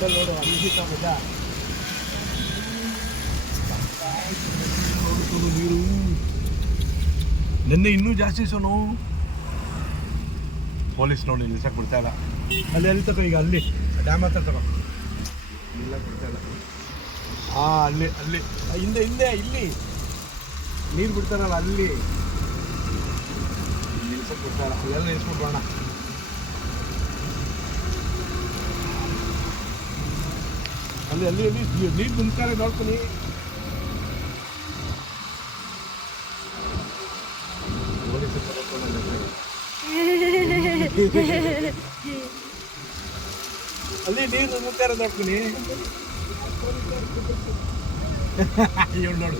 ನೋಡು ನೋಡು ನೀರು ನೆನ್ನೆ ಇನ್ನೂ ಜಾಸ್ತಿ ಸೋನು. ಪೊಲೀಸ್ ನೋಡಿ ನಿಲ್ಸಕ್ಕೆ ಬಿಡ್ತಾ ಇಲ್ಲ. ಅಲ್ಲಿ ತಗೋ, ಈಗ ಅಲ್ಲಿ ಡ್ಯಾಮ್ ಹತ್ರ ತಗೋ. ನಿಲ್ಲಕ್ಕೆ ಬಿಡ್ತಾ ಇಲ್ಲ. ಅಲ್ಲಿ ಹಿಂದೆ ಇಲ್ಲಿ ನೀರು ಬಿಡ್ತಾರಲ್ಲ, ಅಲ್ಲಿ ನಿಲ್ಸಕ್ಕೆ ಬಿಡ್ತಾ ಇಲ್ಲ. ಅಲ್ಲೆಲ್ಲ ನಿಲ್ಸ್ಬಿಟ್ಟು ಬರೋಣ. ಅಲ್ಲಿ ನೀರು ತುಂಬ್ತಾರೆ ನೋಡ್ತೀನಿ. ಅಲ್ಲಿ ನೀರು ತುಂಬ್ತಾರೆ ನೋಡ್ತೀನಿ. ನೋಡು